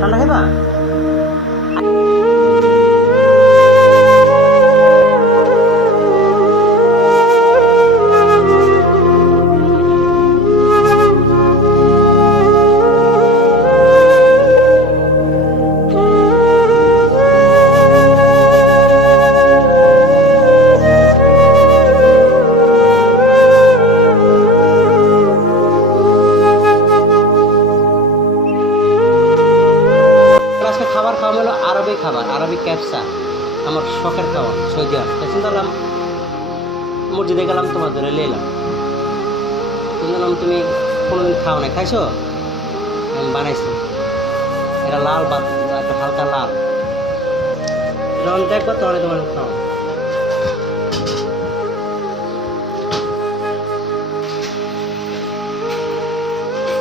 ঠান্ডা খাইবা? খাবার খাওয়া হলো আরবি খাবার, আরবি ক্যাপসা, আমার শখের খাবার। সৌদি আরব চিন্তা করলাম মসজিদে গেলাম, তোমার ধরে এলাম, শুনলাম তুমি কোনোদিন খাও না, খাইছো? আমি বানাইছি, এটা লাল বা একটা হালকা লাল, যখন দেখবো তাহলে তোমার খাও।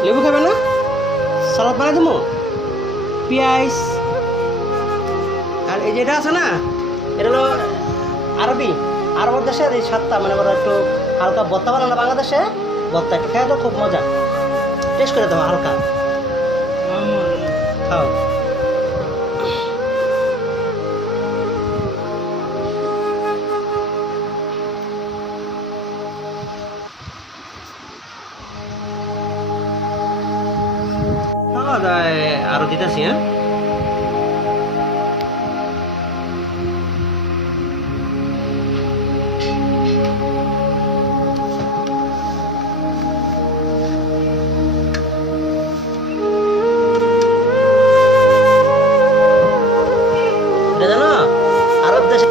লেবু খাবে না? সালাদ বানাই দেবো, পেঁয়াজ আর এই যেটা আছে না, এটা হলো আরবি, আরব দেশে এই সাতটা মানে ওরা একটু হালকা ভর্তা বানানো, বাংলাদেশে ভর্তা একটু খেয়ে তো খুব মজা, টেস্ট করে দেবো হালকা, খাও। আরো দিতেছি, হ্যাঁ জানো আরব দেশে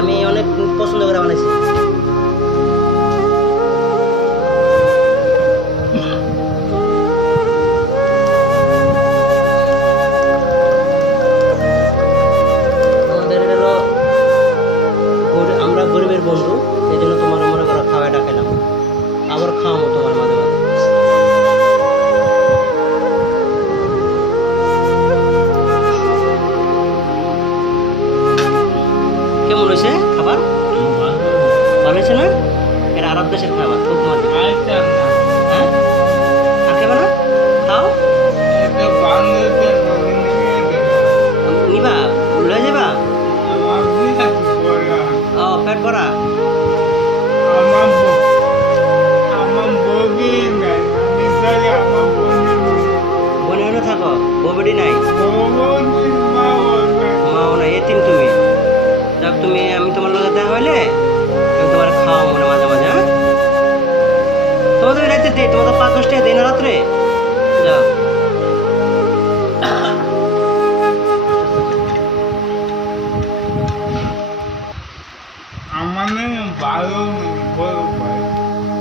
আমি অনেক পছন্দ করে বানাইছি। আমরা গরিবের বন্ধু, এই জন্য তোমার মনে করো খাওয়াটা খেলাম, আবার খাওয়াবো তোমার মাঝে মাঝে। কেমন হয়েছে খাবার? ভালো হয়েছে না? এটা আরব দেশের খাবার, খুব মজা। হ্যাঁ আর খাবে না? খাও, নিবা ভুলে যাবা? ও পেট ভরা? বনে থাকো, বউবেডি নাই, মাও নাই, এতিম তুমি। যাক তুমি, আমি তোমার লগে দেখা হইলে আমি তোমার খাওয়া মনে মাঝে মাঝে। হ্যাঁ তোমার তো রাইতে দিই, তোমার তো 5-10 টাকা দিই না রাত্রে। যাও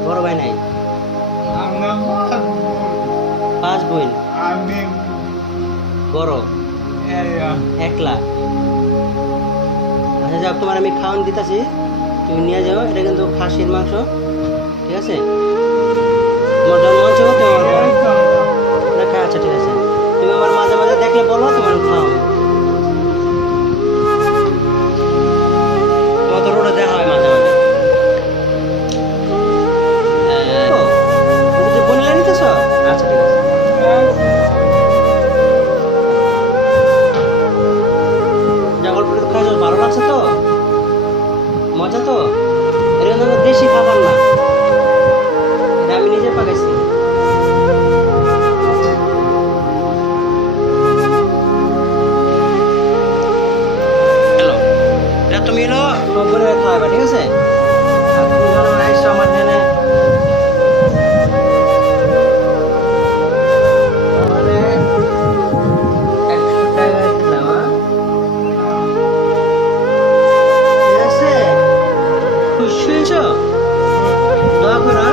বড় ভাই নাই, 5 বোন, বড় একলা। আচ্ছা যাক, তোমার আমি খাওয়ান দিতেছি, তুমি নিয়ে যাও। এটা কিন্তু খাসির মাংস, ঠিক আছে? তোমার জন্ম হচ্ছে, আচ্ছা ঠিক আছে, তুমি আমার মাঝে মাঝে দেখলে বলো, তোমার খাও। তোমার তো রোডে দেখা হয় মাঝে মাঝে। বনিলা নিতেছ? আচ্ছা ঠিক আছে। জাগলপুরে খাওয়া ভালো লাগছে তো, মজা তো। এটা কিন্তু দেশি খাবার না, এটা আমি নিজে পাকাইছি। হ্যালো, এটা তুমি এলো নব্বই খাওয়াবা, ঠিক আছে? আর তুমি ধরো আইসো আমার এখানে, দোয়া করো।